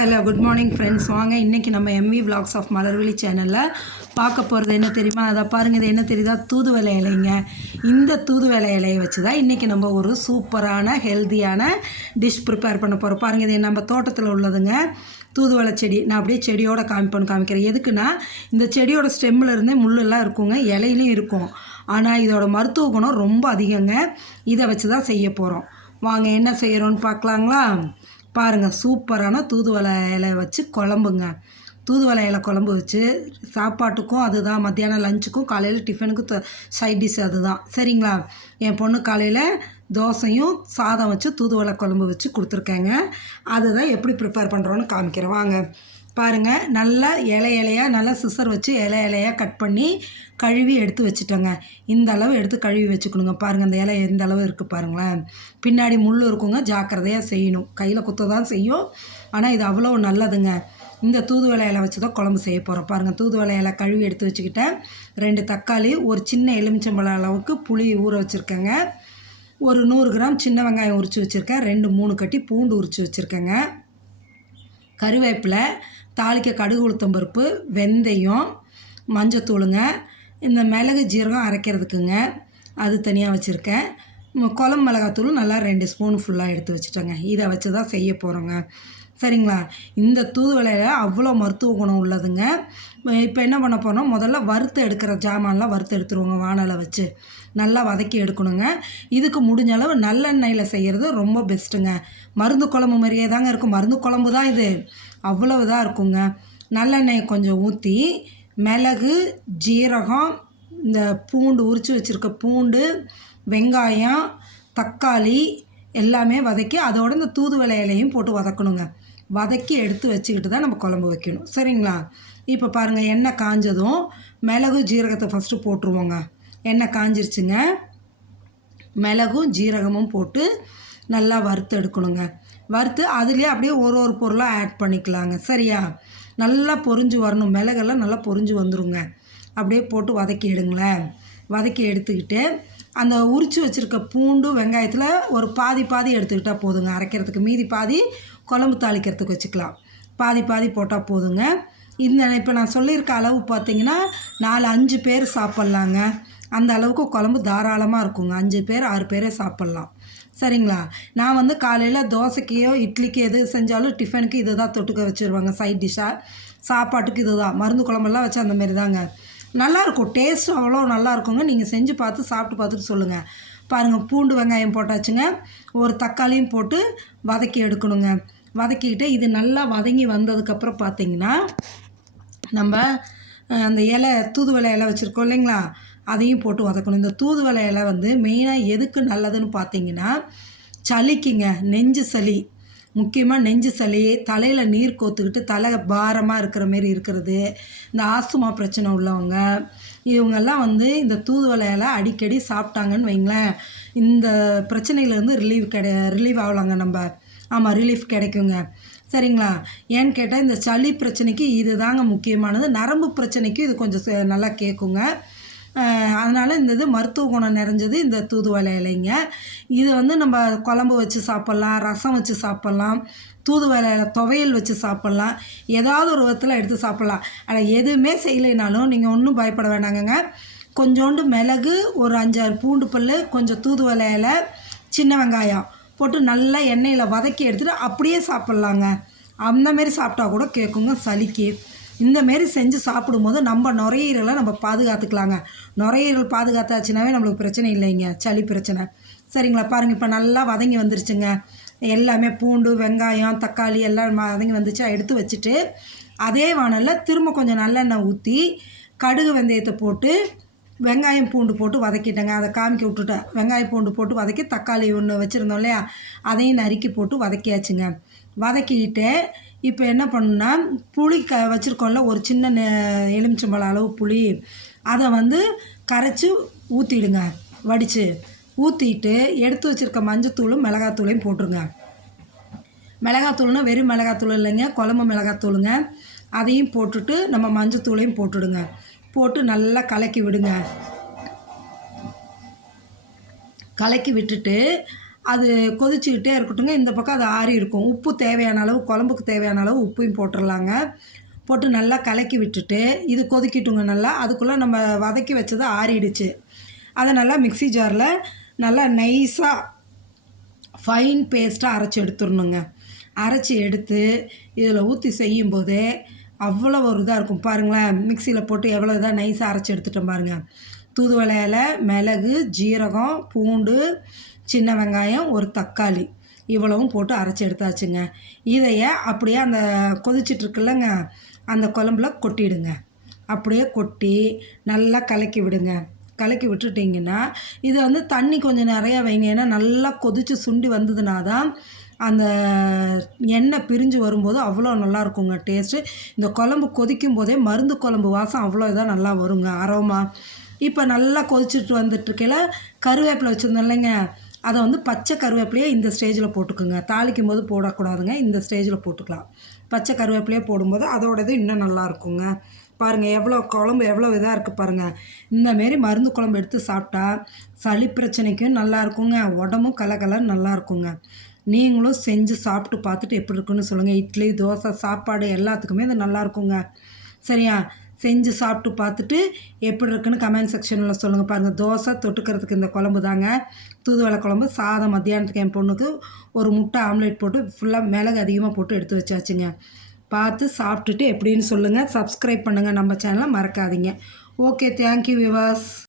Hello good morning friends. வாங்க இன்றைக்கி நம்ம எம்வி விலாக்ஸ் ஆஃப் மலர்விழி சேனலில் பார்க்க போகிறது என்ன தெரியுமா? அதை பாருங்கள். இது என்ன தெரியுதா? தூதுவளை இலைங்க. இந்த தூதுவளை இலையை வச்சு தான் இன்றைக்கி நம்ம ஒரு சூப்பரான ஹெல்த்தியான டிஷ் ப்ரிப்பேர் பண்ண போகிறோம். பாருங்கள், இது நம்ம தோட்டத்தில் உள்ளதுங்க தூதுவளை செடி. நான் அப்படியே செடியோட காமிக்கிறேன். எதுக்குன்னா, இந்த செடியோட ஸ்டெம்மில் இருந்தே முள்ளெல்லாம் இருக்குங்க, இலையிலையும் இருக்கும். ஆனால் இதோட மருத்துவ குணம் ரொம்ப அதிகங்க. இதை வச்சு தான் செய்ய போகிறோம். வாங்க என்ன செய்கிறோன்னு பார்க்கலாங்களா? பாருங்கள், சூப்பரான தூதுவளை இலை வச்சு குழம்புங்க. தூதுவளை இலை குழம்பு வச்சு சாப்பாட்டுக்கும் அதுதான், மத்தியானம் லஞ்சுக்கும் காலையில் டிஃபனுக்கும் சைட் டிஷ் அதுதான். சரிங்களா? என் பொண்ணு காலையில் தோசையும் சாதம் வச்சு தூதுவளை குழம்பு வச்சு கொடுத்துருக்கேங்க. அதுதான் எப்படி ப்ரிப்பேர் பண்ணுறோன்னு காமிக்கிறேன். வாங்க பாருங்கள். நல்லா இலையாக நல்லா சிசர் வச்சு இலையாக கட் பண்ணி கழுவி எடுத்து வச்சுட்டோங்க. இந்த அளவு எடுத்து கழுவி வச்சுக்கணுங்க. பாருங்கள், அந்த இலை எந்த அளவு இருக்குது பாருங்களேன். பின்னாடி முள் இருக்குங்க, ஜாக்கிரதையாக செய்யணும். கையில் குத்த தான் செய்யும், ஆனால் இது அவ்வளோ நல்லதுங்க. இந்த தூதுவளை இலை வச்சு தான் குழம்பு செய்ய போகிறோம். பாருங்கள், தூதுவளை இலை கழுவி எடுத்து வச்சுக்கிட்டேன். 2 தக்காளி, ஒரு சின்ன எலுமிச்சம்பழம் அளவுக்கு புளி ஊற வச்சுருக்கேங்க. ஒரு 100 கிராம் சின்ன வெங்காயம் உரித்து வச்சுருக்கேன். 2-3 கட்டி பூண்டு உரித்து வச்சுருக்கேங்க. கருவேப்பிலை, தாளிக்க கடுகு உளுத்தம்பருப்பு, வெந்தயம், மஞ்சத்தூளுங்க. இந்த மிளகு ஜீரகம் அரைக்கிறதுக்குங்க, அது தனியாக வச்சுருக்கேன். குழம்பு மிளகாத்தூள் நல்லா 2 ஸ்பூன் ஃபுல்லாக எடுத்து வச்சுட்டேங்க. இதை வச்சு தான் செய்ய போகிறோங்க. சரிங்களா? இந்த தூதுவளையில் அவ்வளோ மருத்துவ குணம் உள்ளதுங்க. இப்போ என்ன பண்ண போகிறோம், முதல்ல வறுத்து எடுக்கிற ஜாமான்லாம் வறுத்து எடுத்துருவோங்க. வானலை வச்சு நல்லா வதக்கி எடுக்கணுங்க. இதுக்கு முடிஞ்ச அளவு நல்லெண்ணெயில் செய்கிறது ரொம்ப பெஸ்ட்டுங்க. மருந்து குழம்பு மாதிரியே தாங்க இருக்கும். மருந்து குழம்பு தான் இது, அவ்வளோ இதாக இருக்குங்க. நல்லெண்ணெயை கொஞ்சம் ஊற்றி மிளகு, ஜீரகம், இந்த பூண்டு உரித்து வச்சுருக்க பூண்டு, வெங்காயம், தக்காளி எல்லாமே வதக்கி அதோட இந்த தூதுவளை இலையும் போட்டு வதக்கணுங்க. வதக்கி எடுத்து வச்சுக்கிட்டு தான் நம்ம குழம்பு வைக்கணும். சரிங்களா? இப்போ பாருங்கள், எண்ணெய் காஞ்சதும் மிளகு ஜீரகத்தை ஃபஸ்ட்டு போட்டுருவோங்க. எண்ணெய் காஞ்சிருச்சுங்க. மிளகும் ஜீரகமும் போட்டு நல்லா வறுத்து எடுக்கணுங்க. வறுத்து அதுலேயே அப்படியே ஒரு பொருளாக ஆட் பண்ணிக்கலாங்க. சரியா? நல்லா பொரிஞ்சு வரணும். மிளகெல்லாம் நல்லா பொரிஞ்சு வந்துடுங்க. அப்படியே போட்டு வதக்கி எடுங்களேன். வதக்கி எடுத்துக்கிட்டு அந்த உரித்து வச்சுருக்க பூண்டு வெங்காயத்தில் ஒரு பாதி எடுத்துக்கிட்டால் போதுங்க அரைக்கிறதுக்கு. மீதி பாதி குழம்பு தாளிக்கிறதுக்கு வச்சுக்கலாம். பாதி போட்டால் போதுங்க. இந்த இப்போ நான் சொல்லியிருக்க அளவு பார்த்திங்கன்னா 4-5 பேர் சாப்பிட்லாங்க. அந்த அளவுக்கு குழம்பு தாராளமாக இருக்குங்க. 5 பேர் 6 பேரே சாப்பிட்லாம். சரிங்களா? நான் வந்து காலையில் தோசைக்கையோ இட்லிக்கு எது செஞ்சாலும் டிஃபனுக்கு இதை தான் தொட்டுக்க வச்சுருவாங்க சைட் டிஷ்ஷாக. சாப்பாட்டுக்கு இது தான். மருந்து குழம்பெல்லாம் வச்சு அந்தமாரி தாங்க. நல்லாயிருக்கும். டேஸ்ட்டும் அவ்வளோ நல்லாயிருக்குங்க. நீங்கள் செஞ்சு பார்த்து சாப்பிட்டு பார்த்துட்டு சொல்லுங்கள். பாருங்கள், பூண்டு வெங்காயம் போட்டாச்சுங்க. ஒரு தக்காளியும் போட்டு வதக்கி எடுக்கணுங்க. வதக்கிக்கிட்டு இது நல்லா வதங்கி வந்ததுக்கப்புறம் பார்த்திங்கன்னா, நம்ம அந்த இலை தூதுவளை இலை வச்சுருக்கோம் இல்லைங்களா, அதையும் போட்டு வதக்கணும். இந்த தூதுவளை இலை வந்து மெயினாக எதுக்கு நல்லதுன்னு பார்த்தீங்கன்னா, சளிக்குங்க. நெஞ்சு சளி, முக்கியமாக நெஞ்சு சளி, தலையில் நீர் கோத்துக்கிட்டு தலை பாரமாக இருக்கிற மாரி இருக்கிறது, இந்த ஆஸ்துமா பிரச்சனை உள்ளவங்க, இவங்கெல்லாம் வந்து இந்த தூதுவளை இலை அடிக்கடி சாப்பிட்டாங்கன்னு வைங்களேன், இந்த பிரச்சனையிலேருந்து ரிலீவ் ஆகலாங்க நம்ம. ஆமாம், ரிலீஃப் கிடைக்குங்க. சரிங்களா? ஏன்னு கேட்டால், இந்த சளி பிரச்சனைக்கு இது தாங்க முக்கியமானது. நரம்பு பிரச்சனைக்கு இது கொஞ்சம் நல்லா கேட்குங்க. அதனால் இந்த இது மருத்துவ குணம் நிறைஞ்சது இந்த தூதுவளை இலைங்க. இது வந்து நம்ம குழம்பு வச்சு சாப்பிட்லாம், ரசம் வச்சு சாப்பிட்லாம், தூதுவளை துவையல் வச்சு சாப்பிட்லாம், ஏதாவது ஒரு விதத்தில் எடுத்து சாப்பிட்லாம். ஆனால் எதுவுமே செய்யலைனாலும் நீங்கள் ஒன்றும் பயப்பட வேண்டாங்கங்க. கொஞ்சோண்டு மிளகு, ஒரு 5-6 பூண்டு பல், கொஞ்சம் தூதுவளை இலை, சின்ன வெங்காயம் போட்டு நல்லா எண்ணெயில் வதக்கி எடுத்துகிட்டு அப்படியே சாப்பிட்லாங்க. அந்தமாரி சாப்பிட்டா கூட கேட்குங்க சளிக்கு. இந்தமாரி செஞ்சு சாப்பிடும்போது நம்ம நுரையீரலை நம்ம பாதுகாத்துக்கலாங்க. நுரையீரல் பாதுகாத்தாச்சுனாவே நம்மளுக்கு பிரச்சனை இல்லைங்க, சளி பிரச்சனை. சரிங்களா? பாருங்கள், இப்போ நல்லா வதங்கி வந்துருச்சுங்க. எல்லாமே பூண்டு வெங்காயம் தக்காளி எல்லாம் வதங்கி வந்துச்சா, எடுத்து வச்சுட்டு அதே வானலில் திரும்ப கொஞ்சம் நல்லெண்ணெய் ஊற்றி கடுகு வெந்தயத்தை போட்டு வெங்காயம் பூண்டு போட்டு வதக்கிட்டேங்க. அதை காமிக்க விட்டுட்டேன். வெங்காயம் பூண்டு போட்டு வதக்கி தக்காளி ஒன்று வச்சுருந்தோம் இல்லையா, அதையும் நறுக்கி போட்டு வதக்கியாச்சுங்க. வதக்கிக்கிட்டு இப்போ என்ன பண்ணுன்னா, புளி வச்சுருக்கோம்ல, ஒரு சின்ன எலுமிச்சம்பழம் அளவு புளி, அதை வந்து கரைச்சி ஊற்றிடுங்க. வடித்து ஊற்றிட்டு எடுத்து வச்சுருக்க மஞ்சத்தூளும் மிளகாத்தூளையும் போட்டுருங்க. மிளகாத்தூள்னால் வெறும் மிளகாத்தூள் இல்லைங்க, குழம்பு மிளகாத்தூளுங்க. அதையும் போட்டுட்டு நம்ம மஞ்சத்தூளையும் போட்டுடுங்க. போட்டு நல்லா கலக்கி விடுங்க. கலக்கி விட்டுட்டு அது கொதிச்சுக்கிட்டே இருக்கட்டுங்க. இந்த பக்கம் அது ஆறி இருக்கும். உப்பு தேவையான அளவு குழம்புக்கு தேவையான அளவு உப்பையும் போட்டுறலாங்க. போட்டு நல்லா கலக்கி விட்டுட்டு, இது கொதிக்கட்டுங்க நல்லா. அதுக்குள்ளே நம்ம வதக்கி வச்சது ஆறிடுச்சு. அதை நல்லா மிக்ஸி ஜாரில் நல்லா நைஸாக ஃபைன் பேஸ்ட்டாக அரைச்சி எடுத்துடணுங்க. அரைச்சி எடுத்து இதில் ஊற்றி செய்யும்போதே அவ்வளோ ஒரு இதாக இருக்கும். பாருங்களேன், மிக்சியில் போட்டு எவ்வளோ இதாக நைஸாக அரைச்சி எடுத்துட்டோம் பாருங்கள். தூதுவளை இலை, மிளகு, ஜீரகம், பூண்டு, சின்ன வெங்காயம், ஒரு தக்காளி இவ்வளவும் போட்டு அரைச்சி எடுத்தாச்சுங்க. இதைய அப்படியே அந்த கொதிச்சிட்ருக்குல்லங்க அந்த குழம்புல கொட்டிடுங்க. அப்படியே கொட்டி நல்லா கலக்கி விடுங்க. கலக்கி விட்டுட்டிங்கன்னா இதை வந்து தண்ணி கொஞ்சம் நிறையா வைங்க. ஏன்னா நல்லா கொதித்து சுண்டி வந்ததுனா தான் அந்த எண்ணெய் பிரிஞ்சு வரும்போது அவ்வளோ நல்லா இருக்குங்க டேஸ்ட்டு. இந்த குழம்பு கொதிக்கும் போதே மருந்து குழம்பு வாசம் அவ்வளோ இதாக நல்லா வருங்க அரோமா. இப்போ நல்லா கொதிச்சுட்டு வந்துட்டுருக்கையில கருவேப்பிலை வச்சுருந்தோம் இல்லைங்க, அதை வந்து பச்சை கருவேப்பிலையே இந்த ஸ்டேஜில் போட்டுக்குங்க. தாளிக்கும் போது போடக்கூடாதுங்க, இந்த ஸ்டேஜில் போட்டுக்கலாம். பச்சை கருவேப்பிலையே போடும்போது அதோடது இன்னும் நல்லா இருக்குங்க. பாருங்கள் எவ்வளோ குழம்பு எவ்வளோ இதாக இருக்குது பாருங்கள். இந்தமாரி மருந்து குழம்பு எடுத்து சாப்பிட்டா சளி பிரச்சனைக்கும் நல்லா இருக்குங்க, உடம்பும் கலகலன்னு நல்லா இருக்குங்க. நீங்களும் செஞ்சு சாப்பிட்டு பார்த்துட்டு எப்படி இருக்குன்னு சொல்லுங்கள். இட்லி, தோசை, சாப்பாடு எல்லாத்துக்குமே இது நல்லா இருக்குங்க. சரியா? செஞ்சு சாப்பிட்டு பார்த்துட்டு எப்படி இருக்குன்னு கமெண்ட் செக்ஷனில் சொல்லுங்கள். பாருங்கள், தோசை தொட்டுக்கிறதுக்கு இந்த குழம்பு தாங்க. தூதுவளை குழம்பு. சாதம் மத்தியானத்துக்கு என் பொண்ணுக்கு ஒரு முட்டை ஆம்லேட் போட்டு ஃபுல்லாக மிளகு அதிகமாக போட்டு எடுத்து வச்சாச்சுங்க. பார்த்து சாப்பிட்டுட்டு எப்படின்னு சொல்லுங்கள். சப்ஸ்கிரைப் பண்ணுங்கள் நம்ம சேனலை மறக்காதீங்க. Okay, thank you viewers.